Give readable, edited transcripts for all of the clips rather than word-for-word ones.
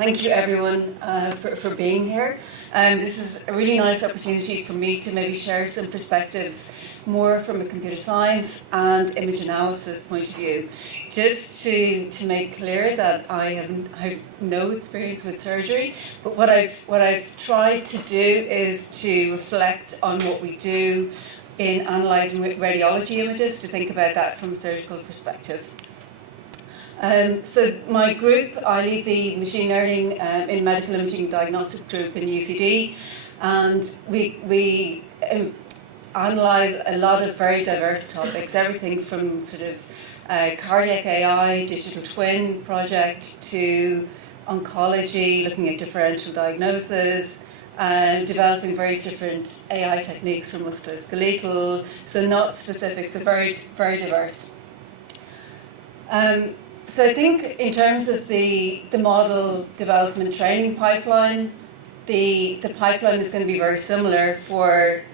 thank you everyone for being here. This is a really nice opportunity for me to maybe share some perspectives more from a computer science and image analysis point of view. Just to make clear that I have no experience with surgery, but what I've tried to do is to reflect on what we do in analysing radiology images, to think about that from a surgical perspective. So my group, I lead the machine learning in medical imaging diagnostic group in UCD, and we analyse a lot of very diverse topics, everything from sort of cardiac AI, digital twin project, to oncology, looking at differential diagnosis, developing various different AI techniques for musculoskeletal, so not specific, so very, very diverse. So I think in terms of the model development training pipeline, the pipeline is going to be very similar for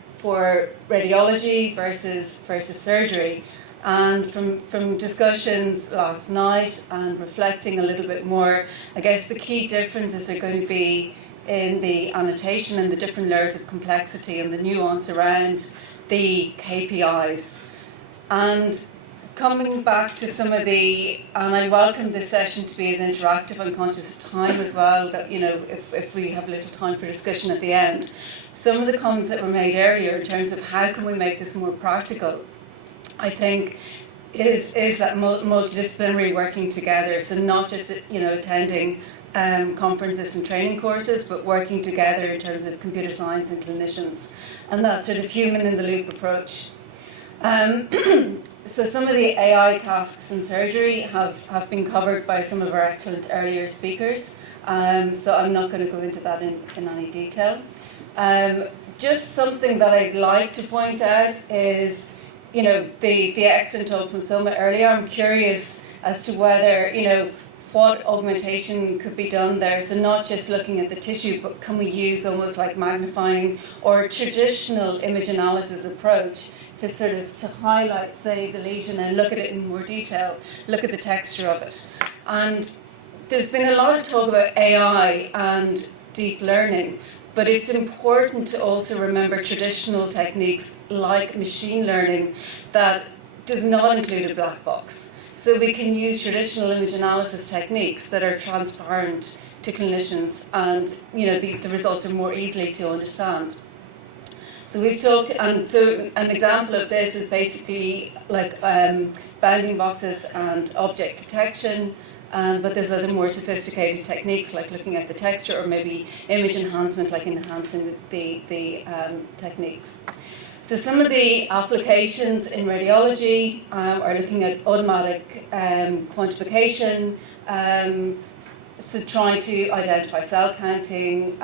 radiology versus surgery. And from discussions last night and reflecting a little bit more, I guess the key differences are going to be in the annotation and the different layers of complexity and the nuance around the KPIs. And coming back to some of and I welcome this session to be as interactive and conscious of time as well, that, you know, if we have a little time for discussion at the end. Some of the comments that were made earlier in terms of how can we make this more practical, I think is that multidisciplinary working together. So not just, you know, attending conferences and training courses, but working together in terms of computer science and clinicians, and that sort of human-in-the-loop approach. So some of the AI tasks in surgery have been covered by some of our excellent earlier speakers, so I'm not going to go into that in any detail. Just something that I'd like to point out is, you know, the excellent talk from Soma earlier. I'm curious as to whether, you know, what augmentation could be done there. So not just looking at the tissue, but can we use almost like magnifying or traditional image analysis approach to sort of to highlight, say, the lesion and look at it in more detail, look at the texture of it. And there's been a lot of talk about AI and deep learning, but it's important to also remember traditional techniques like machine learning that does not include a black box. So we can use traditional image analysis techniques that are transparent to clinicians, and, you know, the results are more easily to understand. So we've talked, and so an example of this is basically like bounding boxes and object detection, but there's other more sophisticated techniques like looking at the texture, or maybe image enhancement, like enhancing the techniques. So some of the applications in radiology are looking at automatic quantification, so trying to identify cell counting,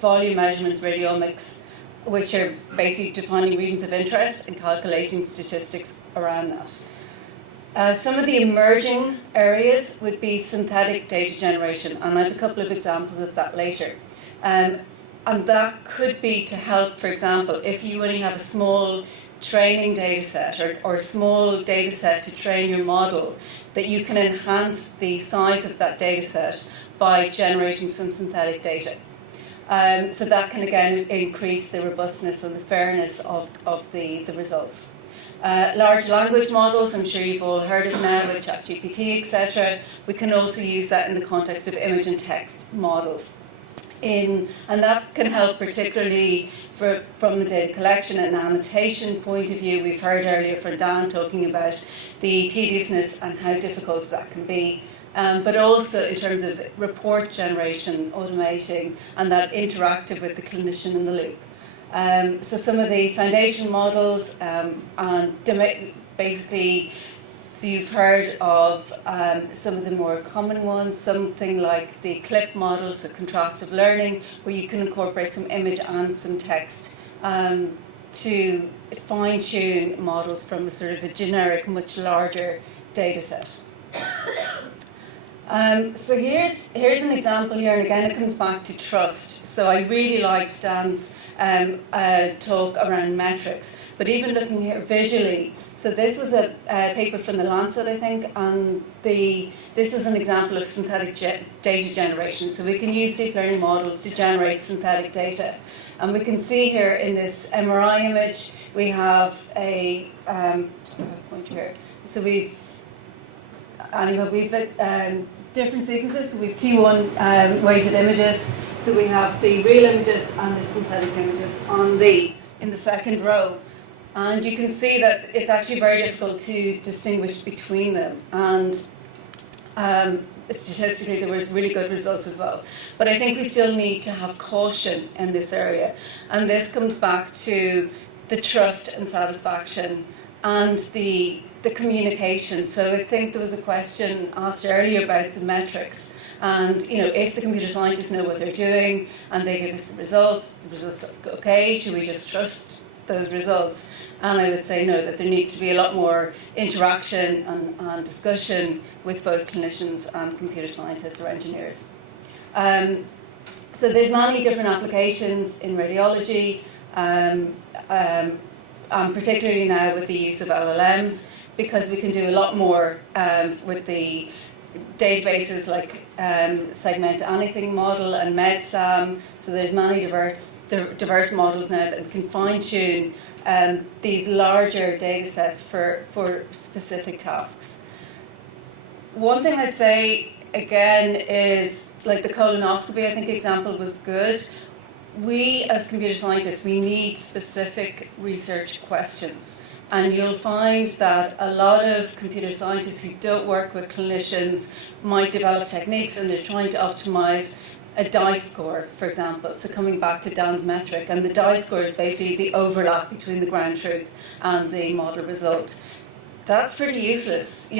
volume measurements, radiomics, which are basically defining regions of interest and calculating statistics around that. Some of the emerging areas would be synthetic data generation, and I have a couple of examples of that later. And that could be to help, for example, if you only have a small training data set or a small data set to train your model, that you can enhance the size of that data set by generating some synthetic data. So that can again increase the robustness and the fairness of the results. Large language models, I'm sure you've all heard of now with ChatGPT, etc. We can also use that in the context of image and text models. And that can help particularly from the data collection and annotation point of view. We've heard earlier from Dan talking about the tediousness and how difficult that can be. But also in terms of report generation, automating, and that interactive with the clinician in the loop. So some of the foundation models, and basically, so you've heard of some of the more common ones, something like the CLIP model, so contrastive learning, where you can incorporate some image and some text to fine-tune models from a sort of a generic, much larger data set. So here's an example here, and again it comes back to trust. So I really liked Dan's talk around metrics, but even looking here visually, So this was a paper from the Lancet, I think, and this is an example of synthetic data generation. So we can use deep learning models to generate synthetic data. And we can see here in this MRI image, we have a pointer here. So we've different sequences. So we've T1 weighted images. So we have the real images and the synthetic images in the second row. And you can see that it's actually very difficult to distinguish between them. And statistically, there was really good results as well. But I think we still need to have caution in this area. And this comes back to the trust and satisfaction and the communication. So I think there was a question asked earlier about the metrics. And, if the computer scientists know what they're doing and they give us the results are okay, should we just trust those results? And I would say no, that there needs to be a lot more interaction and discussion with both clinicians and computer scientists or engineers. So there's many different applications in radiology, particularly now with the use of LLMs, because we can do a lot more with the databases like Segment Anything model and MedSam. So there's many diverse models now that we can fine-tune these larger data sets for specific tasks. One thing I'd say again is, like the colonoscopy, I think example was good. We as computer scientists, we need specific research questions. And you'll find that a lot of computer scientists who don't work with clinicians might develop techniques and they're trying to optimize a DICE score, for example. So coming back to Dan's metric, and the DICE score is basically the overlap between the ground truth and the model result. That's pretty useless,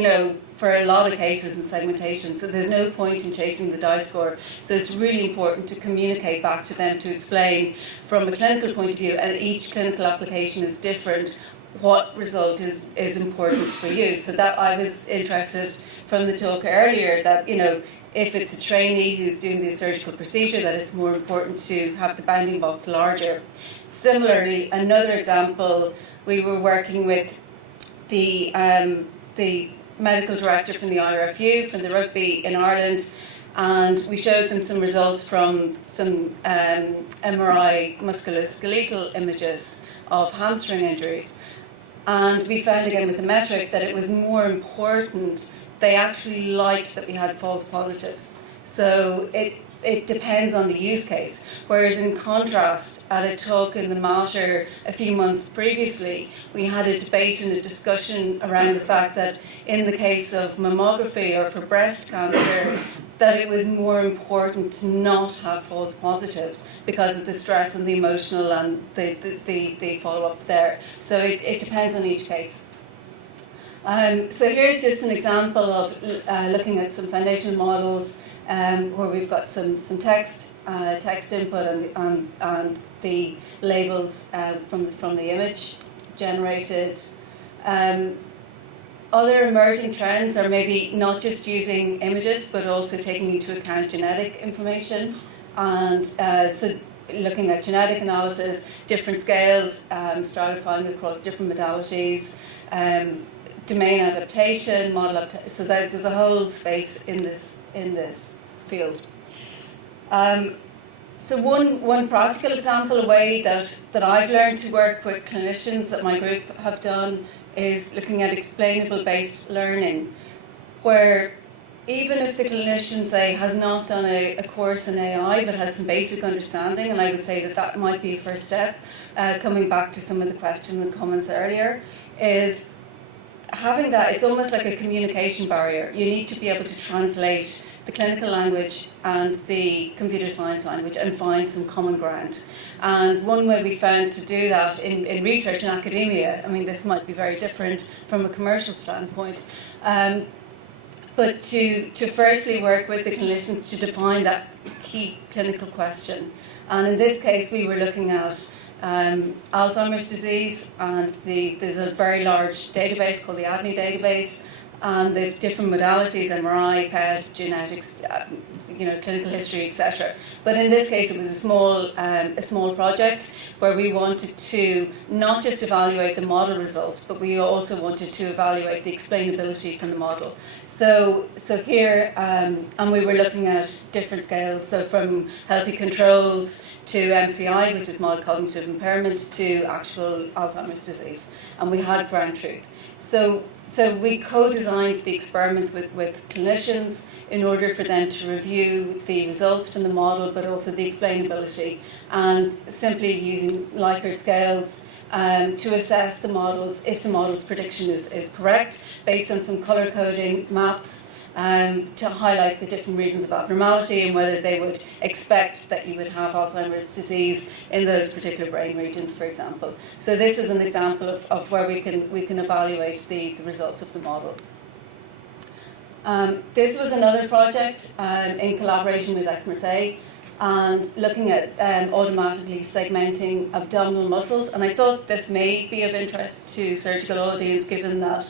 for a lot of cases in segmentation. So there's no point in chasing the DICE score. So it's really important to communicate back to them to explain from a clinical point of view, and each clinical application is different, what result is important for you. So that I was interested from the talk earlier that, if it's a trainee who's doing the surgical procedure, that it's more important to have the bounding box larger. Similarly, another example, we were working with the medical director from the IRFU, from the rugby in Ireland, and we showed them some results from some MRI musculoskeletal images of hamstring injuries. And we found again with the metric that it was more important, they actually liked that we had false positives. So it depends on the use case. Whereas in contrast, at a talk in the Mater a few months previously, we had a debate and a discussion around the fact that in the case of mammography or for breast cancer, that it was more important to not have false positives because of the stress and the emotional and the follow-up there. So it depends on each case. So here's just an example of looking at some foundational models where we've got some text input and the labels from the image generated. Other emerging trends are maybe not just using images, but also taking into account genetic information. And so looking at genetic analysis, different scales, stratifying across different modalities, domain adaptation, model adaptation. So that there's a whole space in this field. So one practical example, a way that I've learned to work with clinicians that my group have done, is looking at explainable-based learning, where even if the clinician, say, has not done a course in AI but has some basic understanding, and I would say that might be a first step, coming back to some of the questions and comments earlier, is having that, it's almost like a communication barrier. You need to be able to translate the clinical language and the computer science language and find some common ground. And one way we found to do that in research and academia, I mean, this might be very different from a commercial standpoint, but to firstly work with the clinicians to define that key clinical question. And in this case, we were looking at Alzheimer's disease, and there's a very large database called the ADNI database, and they've different modalities, MRI, PET, genetics, clinical history, etc. But in this case, it was a small project where we wanted to not just evaluate the model results, but we also wanted to evaluate the explainability from the model. So here, and we were looking at different scales, so from healthy controls to MCI, which is mild cognitive impairment, to actual Alzheimer's disease, and we had ground truth. So we co-designed the experiment with clinicians in order for them to review the results from the model, but also the explainability, and simply using Likert scales to assess the models, if the model's prediction is correct, based on some colour coding maps to highlight the different regions of abnormality and whether they would expect that you would have Alzheimer's disease in those particular brain regions, for example. So this is an example of where we can evaluate the results of the model. This was another project in collaboration with XMRSA, and looking at automatically segmenting abdominal muscles. And I thought this may be of interest to surgical audience, given that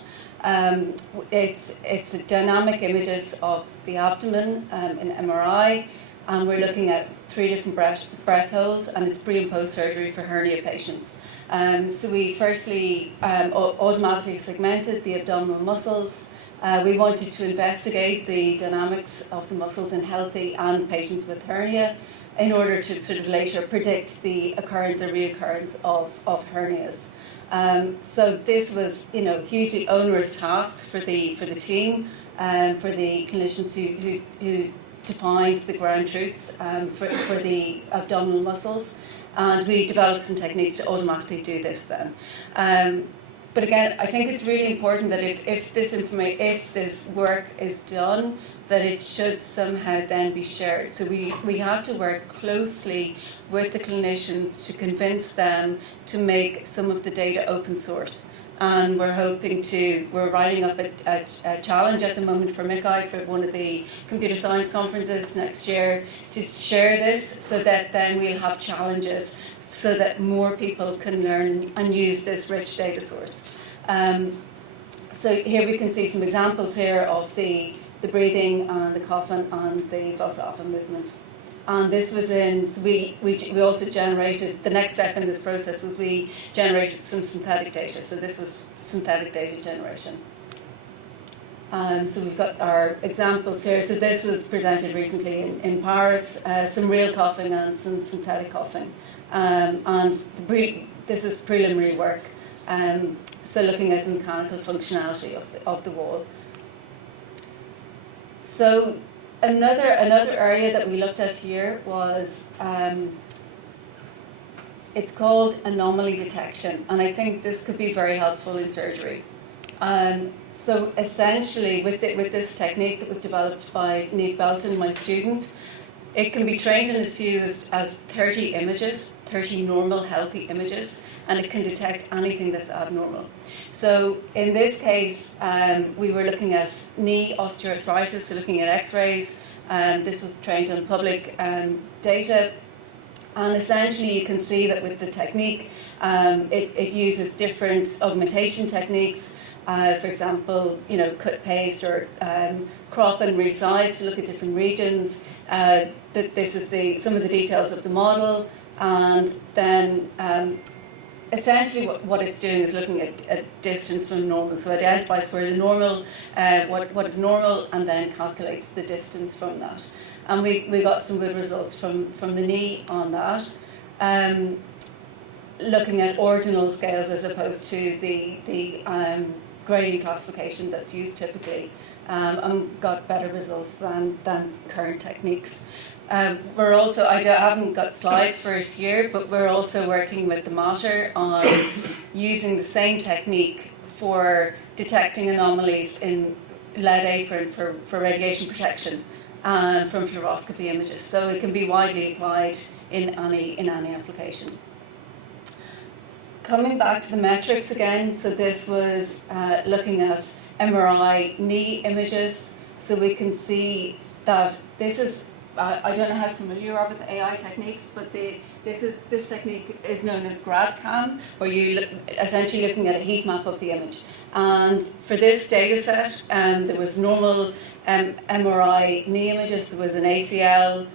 it's dynamic images of the abdomen in MRI, and we're looking at 3 different breath holds, and it's pre and post surgery for hernia patients. So we firstly automatically segmented the abdominal muscles. We wanted to investigate the dynamics of the muscles in healthy and patients with hernia in order to sort of later predict the occurrence or reoccurrence of hernias. So this was, hugely onerous tasks for the team, for the clinicians who defined the ground truths for the abdominal muscles, and we developed some techniques to automatically do this then. But again, I think it's really important that if this work is done, that it should somehow then be shared. So we have to work closely with the clinicians to convince them to make some of the data open source. And we're writing up a challenge at the moment for MICI for one of the computer science conferences next year to share this, so that then we'll have challenges so that more people can learn and use this rich data source. So here we can see some examples here of the breathing and the coughing and the Valsalva movement. And this was we also generated, the next step in this process was we generated some synthetic data. So this was synthetic data generation. So we've got our examples here. So this was presented recently in Paris, some real coughing and some synthetic coughing. And this is preliminary work, so looking at the mechanical functionality of the wall. So another area that we looked at here was, it's called anomaly detection, and I think this could be very helpful in surgery. So essentially, with this technique that was developed by Niamh Belton, my student, it can be trained and is used as 30 images, 30 normal, healthy images, and it can detect anything that's abnormal. So in this case, we were looking at knee osteoarthritis, so looking at x-rays. This was trained on public data. And essentially, you can see that with the technique, it uses different augmentation techniques. For example, cut paste or crop and resize to look at different regions. This is some of the details of the model, and then essentially what it's doing is looking at distance from normal. So identifies where the normal, what is normal, and then calculates the distance from that. And we got some good results from the knee on that. Looking at ordinal scales as opposed to the grading classification that's used typically, and got better results than current techniques. We're also, I haven't got slides for it here, but we're also working with the Mater on using the same technique for detecting anomalies in lead apron for radiation protection and from fluoroscopy images. So it can be widely applied in any application. Coming back to the metrics again, so this was looking at MRI knee images. So we can see that this is, I don't know how familiar you are with the AI techniques, but this technique is known as GradCam, where you're essentially looking at a heat map of the image. And for this data set, there was normal MRI knee images. There was an ACL,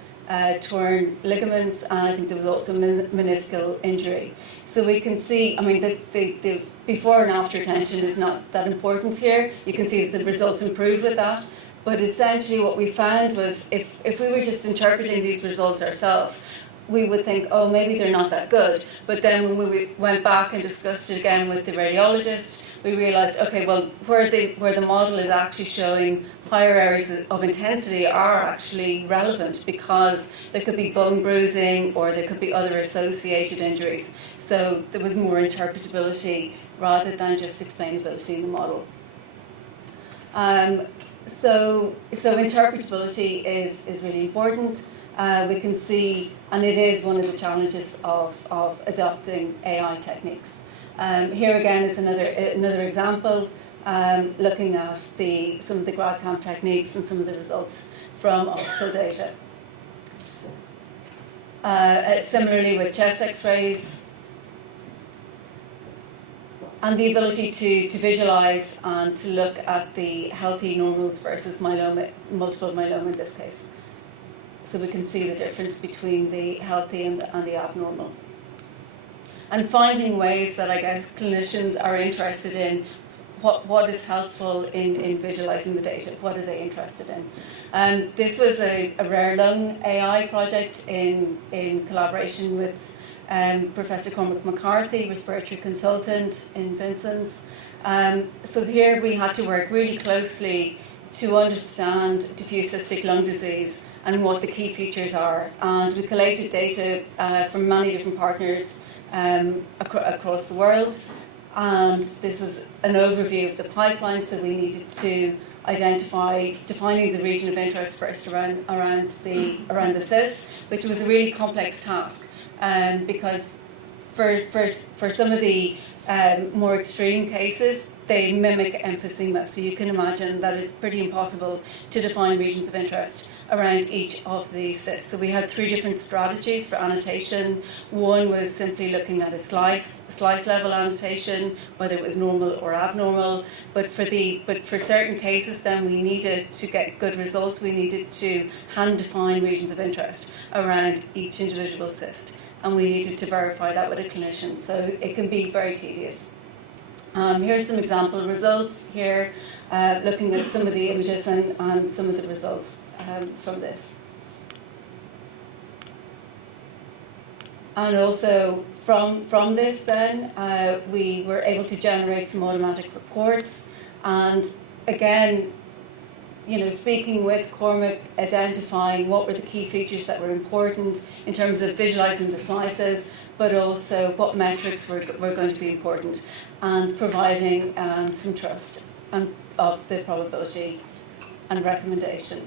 torn ligaments, and I think there was also meniscal injury. So we can see, I mean, the before and after attention is not that important here. You can see that the results improve with that. But essentially what we found was if we were just interpreting these results ourselves, we would think, oh, maybe they're not that good. But then when we went back and discussed it again with the radiologist, we realised, okay, well, where the model is actually showing higher areas of intensity are actually relevant, because there could be bone bruising or there could be other associated injuries. So there was more interpretability rather than just explainability in the model. So interpretability is really important. We can see, and it is one of the challenges of adopting AI techniques. Here again is another example, looking at some of the GradCamp techniques and some of the results from optical data. Similarly with chest X-rays, and the ability to visualise and to look at the healthy normals versus myeloma, multiple myeloma in this case. So we can see the difference between the healthy and the abnormal. And finding ways that I guess clinicians are interested in what is helpful in visualising the data, what are they interested in. This was a rare lung AI project in collaboration with Professor Cormac McCarthy, respiratory consultant in Vincent's. So here we had to work really closely to understand diffuse cystic lung disease and what the key features are. And we collated data from many different partners across the world. And this is an overview of the pipeline. So we needed to identify, defining the region of interest first around the cyst, which was a really complex task. Because for some of the more extreme cases, they mimic emphysema. So you can imagine that it's pretty impossible to define regions of interest around each of the cysts. So we had 3 different strategies for annotation. One was simply looking at a slice level annotation, whether it was normal or abnormal. But for certain cases, then we needed to get good results. We needed to hand define regions of interest around each individual cyst. And we needed to verify that with a clinician. So it can be very tedious. Here's some example results here, looking at some of the images and some of the results from this. And also from this then, we were able to generate some automatic reports. And again, speaking with Cormac, identifying what were the key features that were important in terms of visualising the slices, but also what metrics were going to be important, and providing some trust of the probability and recommendation.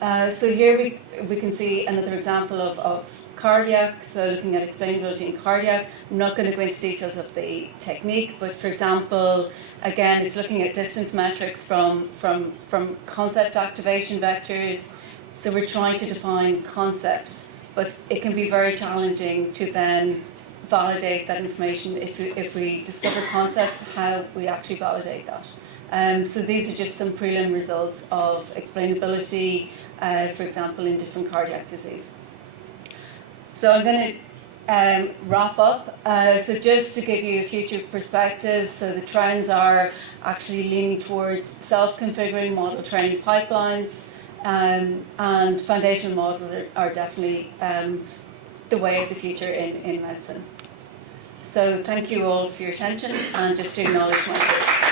So here we can see another example of cardiac, so looking at explainability in cardiac. I'm not going to go into details of the technique, but for example, again, it's looking at distance metrics from concept activation vectors. So we're trying to define concepts, but it can be very challenging to then validate that information. If we discover concepts, how we actually validate that. So these are just some prelim results of explainability, for example, in different cardiac disease. So I'm going to wrap up. So just to give you a future perspective, so the trends are actually leaning towards self-configuring model training pipelines, and foundational models are definitely the way of the future in medicine. So thank you all for your attention, and just to acknowledge my work.